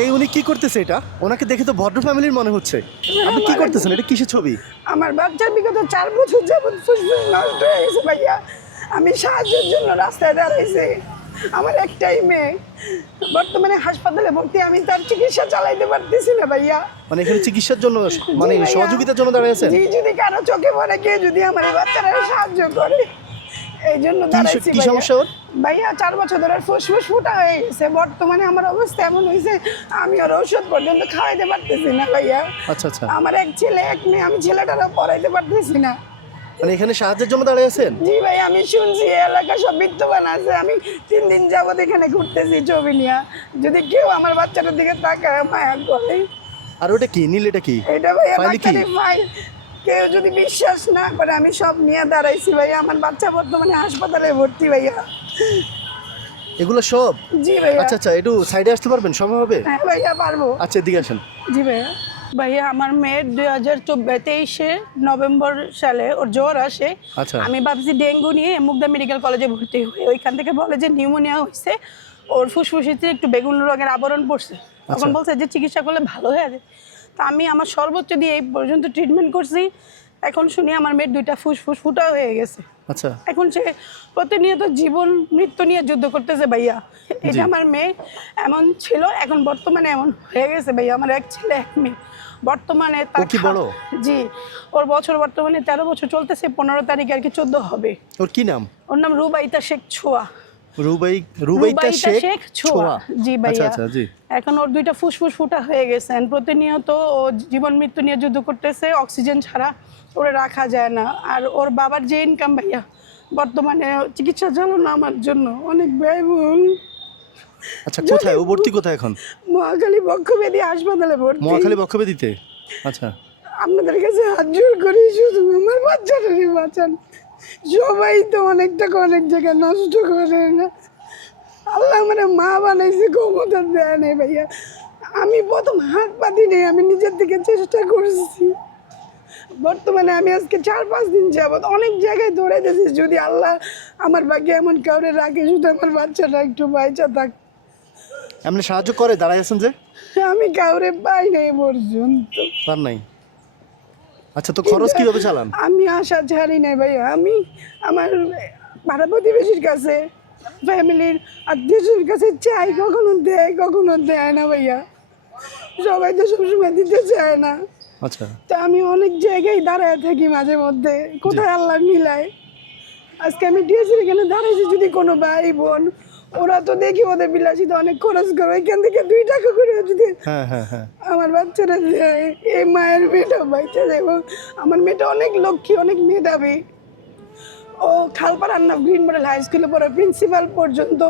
এই উনি কি করতেছে এটা? ওনাকে দেখে তো ভদ্র ফ্যামিলির মনে হচ্ছে। আপনি কি করতেছেন? এটা কিসের ছবি? আমার বাচ্চার বিগত 4 বছর যাবৎ ফুসফুস নষ্ট হয়ে গেছে ভাইয়া। আমি সাহায্যের জন্য রাস্তায় দাঁড়াইছি। আমার একটাই মেয়ে, বর্তমানে হাসপাতালে ভর্তি। আমি তার চিকিৎসা চালাইতে পারতেছি না ভাইয়া। মানে এখানে চিকিৎসার জন্য, মানে জি ভাইয়া। সহযোগিতার জন্য দাঁড়িয়েছেন? জি, যদি কারো চোখে পড়ে, কেউ যদি আমার এই বাচ্চারা সাহায্য করে, এই জন্য দাঁড়াইছি কি ভাইয়া। সমস্যা ওর? ভাইয়া 4 বছর ধরে ফুসফুস ফুটা হয়ে গেছে। বর্তমানে আমার অবস্থা এমন হয়েছে, আমি ওর ওষুধ পর্যন্ত খাওয়াইতে পারতেছি না ভাইয়া। আচ্ছা আচ্ছা। আমার এক ছেলে এক মেয়ে, আমি ছেলেটারও পড়াইতে পারতেছি না। মানে এখানে সাহায্যের জন্য দাঁড়িয়েছেন? জি ভাই, আমি শুনছি এলাকা সব বিত্তবান আছে। আমি 3 দিন যাবত এখানে ঘুরতেছি ছবি নিয়ে। যদি কেউ আমার বাচ্চাটার দিকে তাকায়, মায়া করে। আর ওটা কি নীল? এটা কি এটা ভাইয়া ফাইলে কি? ডাক্তারি ফাইল। কেউ যদি বিশ্বাস না করে, আমি সব নিয়ে দাঁড়াইছি ভাইয়া। আমার বাচ্চা বর্তমানে হাসপাতালে ভর্তি ভাইয়া। এগুলো সব? জি ভাইয়া। আচ্ছা আচ্ছা, একটু সাইডে আসতে পারবেন? সময় হবে? হ্যাঁ ভাইয়া, পারবো। আচ্ছা, এদিকে আসেন। জি ভাইয়া। ভাইয়া, আমার মেয়ের 2023 নভেম্বর সালে ওর জ্বর আসে। আচ্ছা। আমি ভাবছি ডেঙ্গু নিয়ে মুগদা মেডিকেল কলেজে ভর্তি হই। ওইখান থেকে বলে যে নিউমোনিয়া হয়েছে, ওর ফুসফুসিতে একটু বেগুন রঙের আবরণ পড়ছে। তখন বলছে যে চিকিৎসা করলে ভালো হয়ে যাবে। তা আমি আমার সর্বোচ্চ দিয়ে এই পর্যন্ত ট্রিটমেন্ট করছি। এখন শুনি আমার মেয়ের 2টা ফুসফুস ফুটা হয়ে গেছে। আচ্ছা। এখন সে প্রতিনিয়ত জীবন মৃত্যু নিয়ে যুদ্ধ করতেছে ভাইয়া। এটা আমার মেয়ে এমন ছিল, এখন বর্তমানে এমন হয়ে গেছে ভাইয়া। আমার এক ছেলে এক মেয়ে। বর্তমানে ও কি বড়? জি, ওর বছর বর্তমানে 13 বছর চলতেছে। 15 তারিখে আর কি 14 হবে। ওর কি নাম? ওর নাম রুবাইতা শেখ ছোয়া। রুবাইতা শেখ ছোয়া। জি আচ্ছা ভাইয়া। আচ্ছা, জি। এখন ওর 2টা ফুসফুস ফুটা হয়ে গেছে। প্রতিনিয়ত ও জীবন মৃত্যু নিয়ে যুদ্ধ করতেছে। অক্সিজেন ছাড়া ওরে রাখা যায় না। আর ওর বাবার যে ইনকাম ভাইয়া, বর্তমানে চিকিৎসা চালানো আমার জন্য অনেক ব্যয়বহুল। আচ্ছা, কোথায় ও ভর্তি? কোথায় এখন? মহাখালী বক্ষব্যাধি হাসপাতালে ভর্তি। মহাখালী বক্ষব্যাধিতে? আচ্ছা। আপনাদের কাছে হাত জোর করি, শুধু আমার বাচ্চাটাকে বাঁচান। সবাই তো অনেক টাকা অনেক জায়গায় নষ্ট করে না। আল্লাহ মানে মা বানাইছে, ক্ষমতা দেয় নেই ভাইয়া। আমি প্রথম হাত পাতি নেই, আমি নিজের থেকে চেষ্টা করছি। বর্তমানে আমি আজকে 4-5 দিন যাবত অনেক জায়গায় দৌড়াইতেছি, যদি আল্লাহ আমার ভাগ্যে এমন কাউরে রাখে, শুধু আমার বাচ্চাটা একটু বাইচা থাক। এমনি সাহায্য করে দাঁড়াইছেন যে? আমি কাউরে পাই নাই পর্যন্ত। তার নাই। আচ্ছা, তো খরচ কিভাবে চালান? আমি আশা ছাড়ি নাই ভাইয়া। আমি আমার পাড়া প্রতিবেশীর কাছে, ফ্যামিলির আত্মীয়দের কাছে চাই, কখনো দেয় না ভাইয়া। সবাই তো সবসময় দিতে চায় না। আচ্ছা। তা আমি অনেক জায়গায় দাঁড়ায় থাকি মাঝে মধ্যে, কোথায় আল্লাহ মিলায়। আজকে আমি ডিএসির এখানে দাঁড়াইছি, যদি কোনো ভাই বোন, ওরা তো দেখি ওদের বিলাসিতা অনেক খরচ করে, এখান থেকে 2 টাকা করে যদি হ্যাঁ হ্যাঁ হ্যাঁ। আমার বাচ্চারা দেয়, এই মায়ের মেয়েটা বাচ্চা দেয়। এবং আমার মেয়েটা অনেক লক্ষ্মী, অনেক মেধাবী। ও খালপাড়া গ্রিন মডেল হাই স্কুলে পড়ে প্রিন্সিপাল পর্যন্ত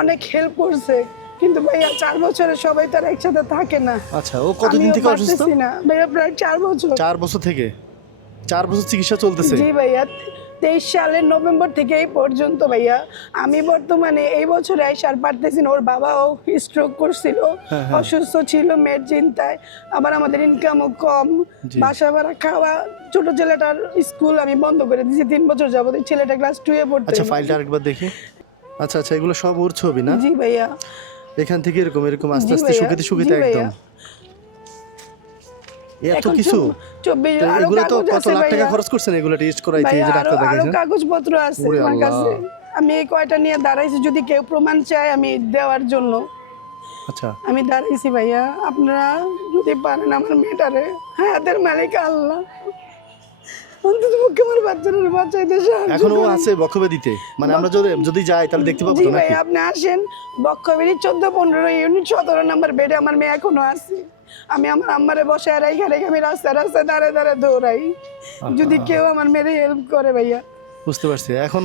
অনেক হেল্প করছে। কিন্তু ভাইয়া 4 বছরে সবাই তার একসাথে থাকে না। আচ্ছা, ও কতদিন থেকে অসুস্থ? না ভাইয়া, প্রায় 4 বছর। 4 বছর থেকে? 4 বছর চিকিৎসা চলতেছে? জি ভাইয়া, 23 সালের নভেম্বর থেকে এই পর্যন্ত ভাইয়া। আমি বর্তমানে এই বছরে আর পারতেছি না। ওর বাবাও স্ট্রোক করছিল, অসুস্থ ছিল মেয়ের চিন্তায়। আবার আমাদের ইনকামও কম, বাসা ভাড়া, খাওয়া। ছোট ছেলেটার স্কুল আমি বন্ধ করে দিয়েছি 3 বছর যাবত। ছেলেটা ক্লাস 2 এ পড়তে। আচ্ছা, ফাইলটা আরেকবার দেখি। আচ্ছা আচ্ছা, এগুলো সব ওর ছবি না? জি ভাইয়া। এখান থেকে এরকম এরকম আস্তে আস্তে শুকিয়ে একদম এত কিছু। 24 এগুলো তো কত লাখ টাকা খরচ করছেন এগুলো টেস্ট করাইতে, এই যে ডাক্তার আরো দেখাইছেন? কাগজপত্র আছে ওরে আমার আল্লাহ। কাছে। আমি এই কয়টা নিয়ে দাঁড়াইছি, যদি কেউ প্রমাণ চায় আমি দেওয়ার জন্য। আচ্ছা। আমি দাঁড়াইছি ভাইয়া। আপনারা যদি পারেন আমার মেয়েটারে, হায়াতের মালিক আল্লাহ, অন্তত পক্ষে আমার বাচ্চাটারে বাঁচাইতে সাহায্য এখনো করুন। আছে বক্ষব্যাধিতে? মানে আমরা যদি যাই তাহলে দেখতে পাবো জি তো ভাই, নাকি? আপনি আসেন। বক্ষবেড়ি 14-15 ইউনিট 17 নম্বর বেডে আমার মেয়ে এখনো আছে। আমি আমার আম্মারে বসায় রেখে আমি রাস্তায় দাঁড়ায় দৌড়াই, যদি কেউ আমার মেয়েরে হেল্প করে ভাইয়া। বুঝতে পারছি। এখন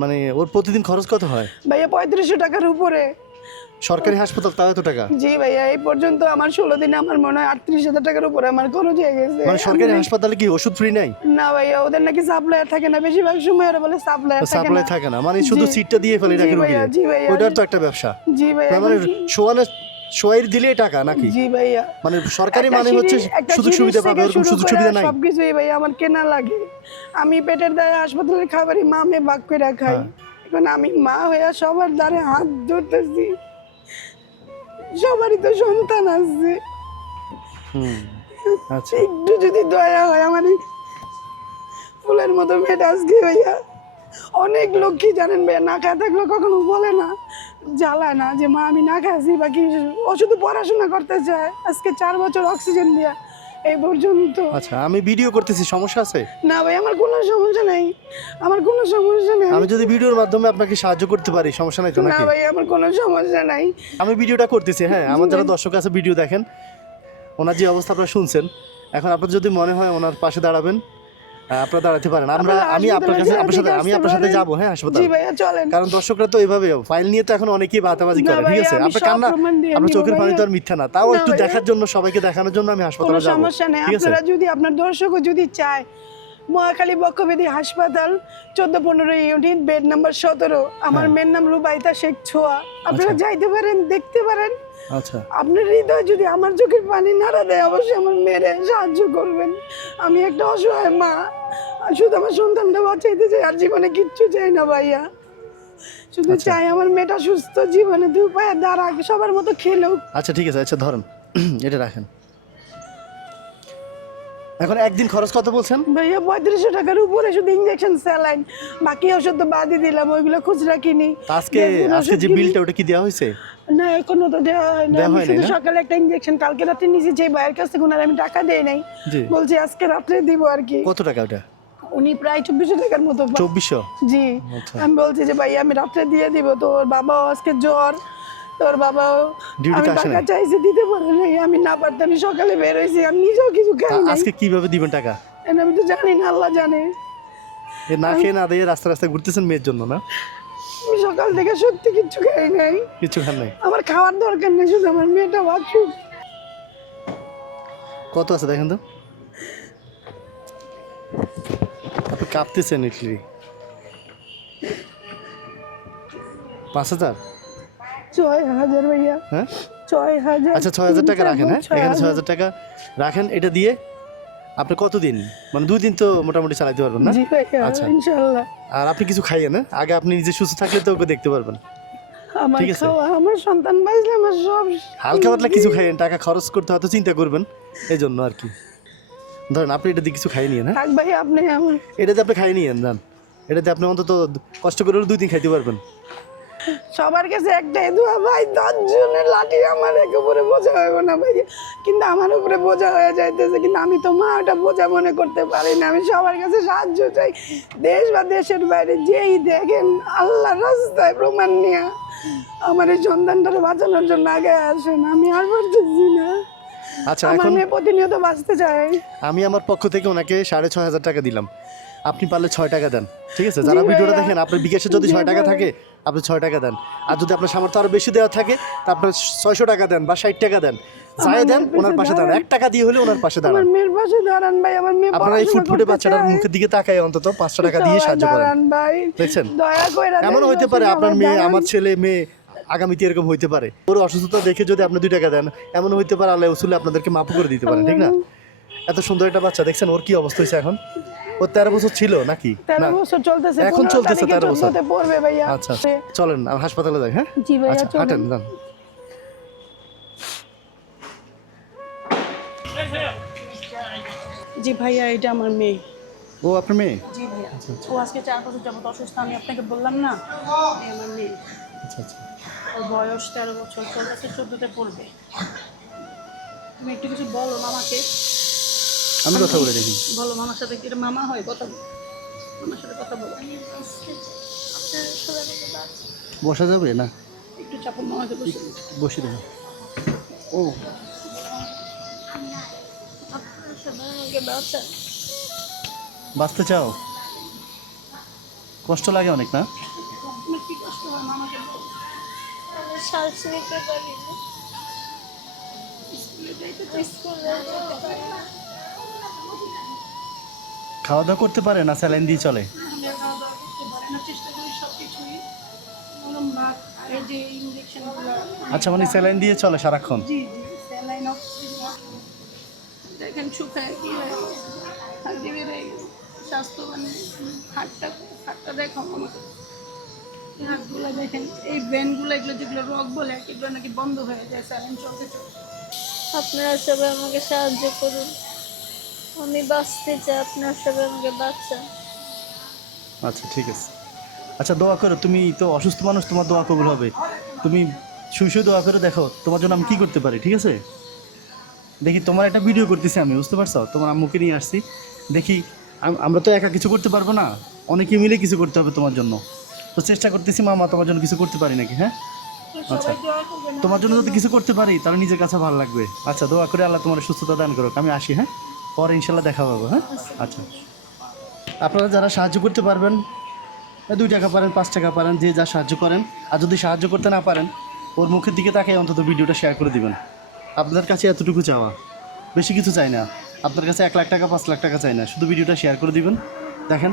মানে ওর প্রতিদিন খরচ কত হয় ভাইয়া? 3500 টাকার উপরে। সরকারি হাসপাতাল, তাও এত টাকা? জি ভাইয়া, এই পর্যন্ত আমার 16 দিনে আমার মনে হয় 38,000 টাকার উপরে আমার খরচ হয়ে গেছে। মানে সরকারি হাসপাতালে কি ওষুধ ফ্রি নাই? না ভাইয়া, ওদের নাকি সাপ্লায়ার থাকে না, বেশিরভাগ সময় ওরা বলে সাপ্লাই থাকে না, মানে শুধু সিটটা দিয়ে ফেলে রাখে রোগীকে। জি ভাইয়া। ওইটার তো একটা ব্যবসা। জি ভাইয়া। মানে শোয়াইর দিলে টাকা নাকি? জি ভাইয়া। মানে সরকারি মানে হচ্ছে সুযোগ সুবিধা পাবে, ওরকম সুযোগ সুবিধা নাই। সবকিছুই ভাইয়া আমার কেনা লাগে। আমি পেটের দায়ে হাসপাতালের খাবারই মা মেয়ে ভাগ করে খাই। এখন আমি মা হইয়া সবার দ্বারে হাত ধরতেছি, সবারই তো সন্তান আছে, হুম আচ্ছা একটু যদি দয়া হয় আমার এই ফুলের মতো মেয়েটা আজকে ভাইয়া অনেক লোক কি জানেন ভাইয়া, না খায় থাকলে কখনো বলে না, জ্বালায় না যে মা আমি না খাইছি বা কি, ও শুধু পড়াশোনা করতে চায়। আজকে 4 বছর অক্সিজেন দিয়া এই পর্যন্ত। আচ্ছা আমি ভিডিও করতেছি, সমস্যা আছে? না ভাই আমার কোনো সমস্যা নাই, আমার কোনো সমস্যা নেই। আমি যদি ভিডিওর মাধ্যমে আপনাকে সাহায্য করতে পারি সমস্যা নাই তো না নাকি? ভাই আমার কোনো সমস্যা নাই। আমি ভিডিওটা করতেছি, হ্যাঁ আমার যারা দর্শক আছে ভিডিও দেখেন, ওনার যে অবস্থা আপনারা শুনছেন, এখন আপনার যদি মনে হয় ওনার পাশে দাঁড়াবেন, আপনারা দাঁড়াতে পারেন। আমি আপনার কাছে আপনার সাথে যাবো, হ্যাঁ হাসপাতাল, জি ভাইয়া চলেন। কারণ দর্শকরা তো এইভাবে ফাইল নিয়ে তো এখন অনেকেই বাতাবাজি না করে, ঠিক ভাইয়া, আছে? আমি আপনার সব কান্না, প্রমাণ দিয়ে আপনার নিবো চোখের পানি তো আর ভাইয়া। মিথ্যা না, তাও না একটু ভাইয়া। দেখার জন্য, সবাইকে দেখানোর জন্য আমি কোনো হাসপাতালে যাবো, সমস্যা নেই, ঠিক আছে? আপনারা যদি আপনার দর্শকও যদি চায় মহাখালী বক্ষব্যাধি হাসপাতাল 14-15 ইউনিট বেড নাম্বার 17, আমার হ্যাঁ। মেয়ের নাম রুবাইতা শেখ ছোয়া, আপনারা যাইতে পারেন, দেখতে পারেন। আচ্ছা আপনার হৃদয় যদি আমার চোখের পানি নাড়া দেয় অবশ্যই আমার মেয়েরে সাহায্য করবেন। আমি একটা অসহায় মা, আর শুধু আমার সন্তানটা বাঁচাইতে চাই, আর জীবনে কিচ্ছু চাই না ভাইয়া, শুধু আচ্ছা। চাই আমার মেয়েটা সুস্থ জীবনে 2 পায়ে দাঁড়াক, সবার মতো খেলেও। আচ্ছা ঠিক আছে, আচ্ছা ধরেন এটা রাখেন। এখন একদিন খরচ কত বলছেন? ভাইয়া 3500 টাকার উপরে শুধু ইঞ্জেকশন স্যালাইন, বাকি ওষুধ তো বাদই দিলাম, ওইগুলো খুচরা কিনি। তা আজকে গ্যাসের আজকে ওষুধ যে কিনি। বিলটা ওটা কি দেওয়া হয়েছে? না এখনো তো দেওয়া হয় না, দেওয়া আমি হয়নি শুধু না? সকালে একটা ইঞ্জেকশন কালকে রাতে নিয়েছি, যে ভাইয়ের কাছ থেকে ওনার আমি টাকা দেই নাই, জি। বলছি আজকে রাত্রে দিব আর কি। কত টাকা ওটা? উনি প্রায় 2400 টাকার মতো 2400? জি। আচ্ছা। আমি বলছি যে ভাই আমি রাত্রে দিয়ে দিব, তোর বাবাও আজকে জ্বর, তোর বাবাও, ডিউটিতে আমি আসে টাকা নাই? চাইছি দিতে পারে নাই, আমি না পারতাম, আমি সকালে বের হয়েছি, আমি নিজেও কিছু তা খাই নাই, আজকে কিভাবে দিবেন টাকা? আমি তো জানি না, আল্লাহ জানে। এ না খেয়ে না দিয়ে রাস্তা রাস্তায় ঘুরতেছেন মেয়ের জন্য না? আমি সকাল থেকে সত্যি কিচ্ছু খাই নাই, কিছু খান নাই? আমার খাওয়ার দরকার নেই, শুধু আমার মেয়েটা বাঁচুক। কত আছে দেখেন তো, আপনি কাঁপতেছেন ইটলি। 5000? 6000 ভাইয়া, হ্যাঁ 6000। আচ্ছা 6000 টাকা রাখেন, হ্যাঁ এখানে 6000 টাকা রাখেন, এটা দিয়ে আপনি কতদিন, মানে 2 দিন তো মোটামুটি চালাতে পারবেন না? জি ভাইয়া আচ্ছা। ইনশাআল্লাহ। আর আপনি কিছু খাইয়েন, হ্যাঁ আগে আপনি নিজে সুস্থ থাকলে তো ওকে দেখতে পারবেন। আমার ঠিক আছে। খাওয়া, আমার সন্তান বাঁচলে আমার সব। হালকা পাতলা কিছু খাইয়েন, টাকা খরচ করতে হয়তো চিন্তা করবেন, এই জন্য আর কি। ধরেন আপনি এটা দিয়ে কিছু খাই নিয়েন, হ্যাঁ থাক ভাই আপনি আমার, এটাতে আপনি খাই নিয়েন, যান এটাতে আপনি অন্তত কষ্ট করে 2 দিন খাইতে পারবেন। সবার কাছে একটাই দোয়া ভাই, 10 জনের লাঠি আমার উপরে বোঝা হবে না ভাই, কিন্তু আমার উপরে বোঝা হয়ে যাইতেছে, কিন্তু আমি তো মা, ওটা বোঝা মনে করতে পারি না। আমি সবার কাছে সাহায্য চাই, দেশ বা দেশের বাইরে যেই দেখেন আল্লাহর রাস্তায় প্রমাণ নিয়ে আমার এই সন্তানটাকে বাঁচানোর জন্য আগে আসেন, আমি আর পারতেছি না। আচ্ছা আমার এখন মেয়ে প্রতিনিয়ত বাঁচতে চায়। আমি আমার পক্ষ থেকে ওনাকে 6500 টাকা দিলাম, আপনি পারলে 6 টাকা দেন, ঠিক আছে? যারা জি ভিডিওটা ভাইয়া। দেখেন, আপনার বিকাশে যদি জি 6 টাকা ভাইয়া। থাকে আপনি 6 টাকা দেন, আর যদি আপনার সামর্থ্য আরো বেশি দেওয়া থাকে তা আপনার 600 টাকা দেন বা 60 টাকা দেন, যাই দেন মেয়ের ওনার পাশে দাঁড়ান, 1 টাকা দিয়ে হলে ওনার পাশে আমার দাঁড়ান। মেয়ের পাশে দাঁড়ান ভাই, আমার মেয়ে আপনারা এই পড়াশোনা ফুটফুটে করতে বাচ্চাটার চায়। মুখের দিকে তাকায় অন্তত 500 টাকা দিয়ে সবাই সাহায্য করেন, দাঁড়ান ভাই, দেখছেন? দয়া কইরা এমন দেন, হইতে পারে সবাই আপনার মেয়ে, দাঁড়ান। আমার ছেলে মেয়ে আগামীতে এরকম হইতে পারে, ওর অসুস্থতা দেখে যদি আপনি 2 টাকা দেন, এমন হইতে পারে আল্লাহ উসুলে আপনাদেরকে মাফ করে দিতে পারেন, ঠিক না? এত সুন্দর একটা বাচ্চা দেখছেন, ওর কি অবস্থা হয়েছে এখন? ওর 13 বছর ছিল নাকি? 13 না বছর চলতেছে, এখন 15 চলতেছে তারিখে 13 বছর। 14তে পড়বে ভাইয়া। আচ্ছা চলেন আমি হাসপাতালে যাই, হ্যাঁ জি ভাইয়া, আচ্ছা চলেন। হাঁটেন যান। জি ভাইয়া এটা আমার মেয়ে। ও আপনার মেয়ে? জি ভাইয়া, ও আজকে 4 বছর যাবত অসুস্থ, আমি আপনাকে বললাম না, এই আমার মেয়ে। আচ্ছা আচ্ছা ওর বয়স 13 বছর চলতেছে, 14তে পড়বে। তুমি একটু কিছু বলো মামাকে, আমি কথা বলে দেখি। বলো মামার সাথে, কি মামা হয়, কথা বলো মামার সাথে, কথা বলো। বসা যাবে না? একটু চাপো মামাকে, বসে বসে দেখো। ও বাঁচতে চাও? কষ্ট লাগে অনেক না? আপনার কি কষ্ট হয় মামাকে বলো। আমি শ্বাস নিতে পারি না, স্কুলে যাইতে স্কুলে যেতে পারি না। খাওয়া দাওয়া করতে পারে না, স্যালাইন দিয়ে চলে? আমি খাওয়া দাওয়া করতে পারি না, চেষ্টা করি সব কিছুই, মা এই যে ইঞ্জেকশনগুলো। আচ্ছা মানে স্যালাইন দিয়ে চলে সারাক্ষণ? জি জি, স্যালাইন অক্সিজেন। দেখেন শুকায় কি হয়, হাড়ি বেড়ে গেছে, স্বাস্থ্যবান। হাতটা দেখো আমাকে, হাতগুলো দেখেন, এই ভেনগুলো এগুলো যেগুলো রোগ বলে এগুলো নাকি বন্ধ হয়ে যায় স্যালাইন চলতে চলতে। আপনারা সবাই আমাকে সাহায্য করুন, আমি বাঁচতে চাই, আপনারা সবাই আমাকে বাঁচান। আচ্ছা ঠিক আছে। আচ্ছা দোয়া করো, তুমি তো অসুস্থ মানুষ, তোমার দোয়া কবুল হবে। তুমি শুয়ে শুয়ে দোয়া করে দেখো তোমার জন্য আমি কী করতে পারি, ঠিক আছে? দেখি তোমার একটা ভিডিও করতেছি আমি, বুঝতে পারছো? তোমার আম্মুকে নিয়ে আসছি, দেখি আমরা তো একা কিছু করতে পারবো না, অনেকে মিলে কিছু করতে হবে তোমার জন্য। তো চেষ্টা করতেছি মামা তোমার জন্য কিছু করতে পারি নাকি, হ্যাঁ? আচ্ছা, সবাই দোয়া করবেন। তোমার জন্য যদি কিছু করতে পারি তাহলে নিজের কাছে ভালো লাগবে। আচ্ছা দোয়া করে আল্লাহ তোমার সুস্থতা দান করুক। আমি আসি, হ্যাঁ? পরে ইনশাল্লাহ দেখা পাবো, হ্যাঁ? আচ্ছা, আপনারা যারা সাহায্য করতে পারবেন, 2 টাকা পারেন, 5 টাকা পারেন, যে যা সাহায্য করেন। আর যদি সাহায্য করতে না পারেন, ওর মুখের দিকে তাকিয়ে অন্তত ভিডিওটা শেয়ার করে দিবেন। আপনার কাছে এতটুকু চাওয়া, বেশি কিছু চাই না। আপনার কাছে 1 লাখ টাকা 5 লাখ টাকা চাই না, শুধু ভিডিওটা শেয়ার করে দিবেন। দেখেন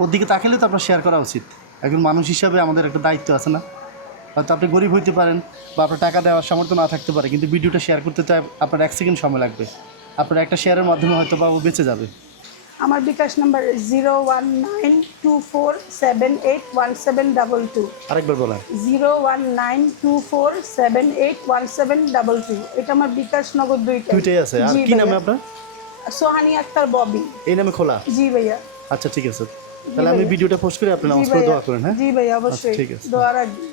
ওর দিকে তাকালে তো আপনার শেয়ার করা উচিত। একজন মানুষ হিসাবে আমাদের একটা দায়িত্ব আছে না? হয়তো আপনি গরিব হইতে পারেন বা আপনার টাকা দেওয়ার সামর্থ্য না থাকতে পারে, কিন্তু ভিডিওটা শেয়ার করতে তো আপনার 1 সেকেন্ড সময় লাগবে। আপনার একটা শেয়ারের মাধ্যমে হয়তো বা ও বেঁচে যাবে। আমার বিকাশ নাম্বার 01924781722। আরেকবার বলেন। 01924781722। এটা আমার বিকাশ নগদ 2টাই। দুইটাই আছে। আর জি কি নামে ভাইয়া। আপনার? সোহানি আক্তার ববি। এই নামে খোলা? জি ভাইয়া। আচ্ছা ঠিক আছে, তাহলে আমি ভিডিওটা পোস্ট করে আপনি নামাজ পড়ে দোয়া করেন, হ্যাঁ? জি ভাইয়া, অবশ্যই ঠিক আছে। দোয়া রাখবেন।